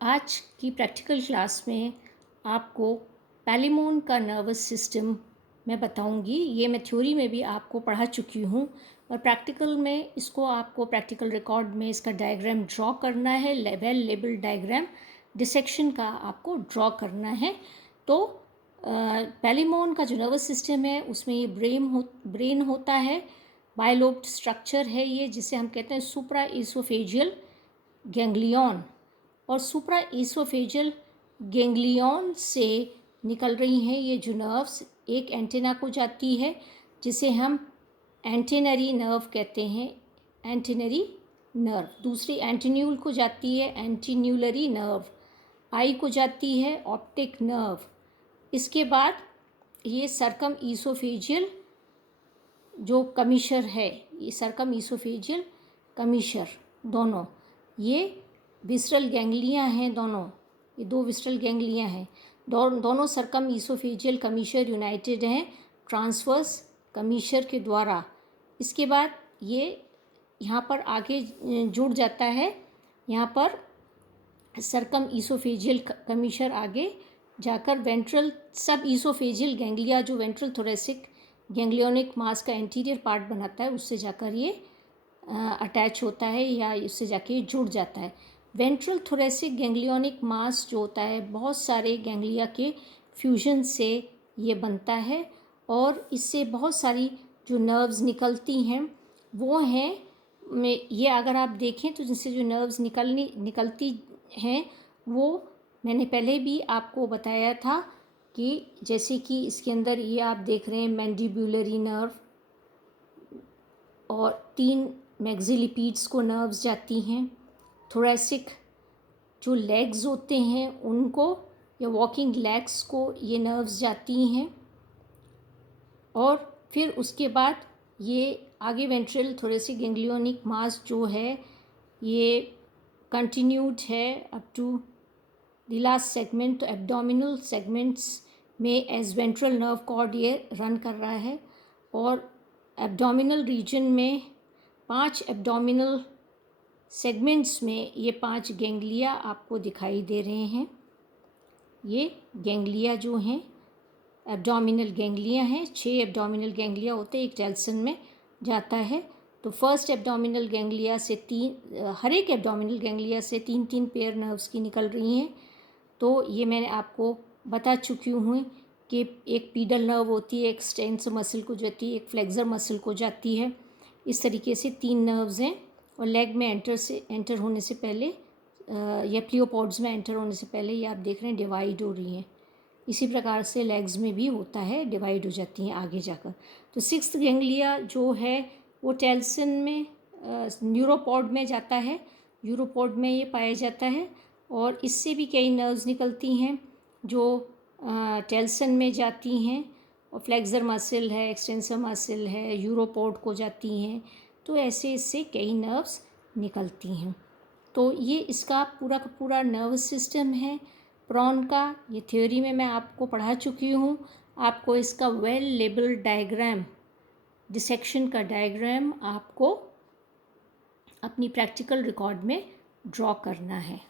आज की practical class में आपको पैलिमोन का नर्वस सिस्टम मैं बताऊंगी। ये मैं थ्योरी में भी आपको पढ़ा चुकी हूँ और प्रैक्टिकल में इसको आपको प्रैक्टिकल रिकॉर्ड में इसका डायग्राम ड्रॉ करना है, वेल लेबल्ड डायग्राम डिसेक्शन का आपको ड्रॉ करना है। तो पैलिमोन का जो नर्वस सिस्टम है उसमें ये ब्रेन होता है, बायलोब्ड स्ट्रक्चर है ये, जिसे हम कहते हैं सुप्रा इसोफेजियल गैंग्लियन। और सुप्रा इसोफेजियल गैंग्लियन से निकल रही हैं ये जो नर्व्स, एक एंटेना को जाती है जिसे हम एंटेनरी नर्व कहते हैं, एंटेनरी नर्व। दूसरी एंटीन्यूल को जाती है एंटीन्यूलरी नर्व। आई को जाती है ऑप्टिक नर्व। इसके बाद ये सर्कम इसोफेजियल जो कमीशर है, ये सर्कम इसोफेजियल कमीशर, दोनों ये विसरल गैंग्लिया हैं, दोनों ये दो विसरल गैंग्लिया हैं। दोनों सर्कम इसोफेजियल कमीशर यूनाइटेड हैं ट्रांसवर्स कमीशर के द्वारा। इसके बाद ये यहाँ पर आगे जुड़ जाता है, यहाँ पर सर्कम इसोफेजियल कमीशर आगे जाकर वेंट्रल सब इसोफेजियल गैंग्लिया जो वेंट्रल थोरेसिक गैंग्लियोनिक मास का एंटीरियर पार्ट बनाता है उससे जाकर ये अटैच होता है या उससे जाके ये जुड़ जाता है। वेंट्रल थोरेसिक गैंग्लियोनिक मास जो होता है बहुत सारे गैंग्लिया के फ्यूजन से ये बनता है और इससे बहुत सारी जो नर्व्स निकलती हैं वो हैं, ये अगर आप देखें तो जिससे जो नर्व्स निकलती हैं वो मैंने पहले भी आपको बताया था कि जैसे कि इसके अंदर ये आप देख रहे हैं मैंडिब्यूलरी नर्व और 3 मैक्सिलिपीड्स को नर्व्स जाती हैं। थोरेसिक जो लेग्स होते हैं उनको या वॉकिंग लेग्स को ये नर्व्स जाती हैं और फिर उसके बाद ये आगे वेंट्रल थोरेसिक गैंग्लियोनिक मास जो है ये कंटिन्यूड है up to the last segment. तो एब्डोमिनल सेगमेंट्स में एज वेंट्रल नर्व कॉर्ड ये रन कर रहा है और एब्डोमिनल रीजन में 5 एब्डोमिनल सेगमेंट्स में ये 5 गैंग्लिया आपको दिखाई दे रहे हैं। ये गैंग्लिया जो हैं एब्डोमिनल गैंग्लिया हैं, 6 एब्डोमिनल गैंग्लिया होते हैं, एक टेल्सन में जाता है। तो फर्स्ट एब्डोमिनल गैंग्लिया से हर एक एब्डोमिनल गैंग्लिया से 3-3 पेयर नर्व्स की निकल रही हैं। तो ये मैंने आपको बता चुकी हूँ कि एक पीडल नर्व होती है, एक एक्सटेंसर मसल को जाती है, एक फ्लेक्सर मसल को जाती है। इस तरीके से 3 नर्व्स हैं और लेग में एंटर होने से पहले या प्लियोपॉड्स में एंटर होने से पहले ये आप देख रहे हैं डिवाइड हो रही हैं। इसी प्रकार से लेग्स में भी होता है, डिवाइड हो जाती हैं आगे जाकर। तो 6th गैंग्लिया जो है वो टेल्सन में न्यूरोपॉड में जाता है, यूरोपॉड में ये पाया जाता है और इससे भी कई नर्व्स निकलती हैं जो टेल्सन में जाती हैं और फ्लेक्सर मसल है, एक्सटेंसर मसल है, यूरोपॉड को जाती हैं। तो ऐसे इससे कई नर्व्स निकलती हैं। तो ये इसका पूरा का पूरा नर्वस सिस्टम है प्रॉन का। ये थ्योरी में मैं आपको पढ़ा चुकी हूँ। आपको इसका वेल लेबल्ड डायग्राम, डिसेक्शन का डायग्राम आपको अपनी प्रैक्टिकल रिकॉर्ड में ड्रॉ करना है।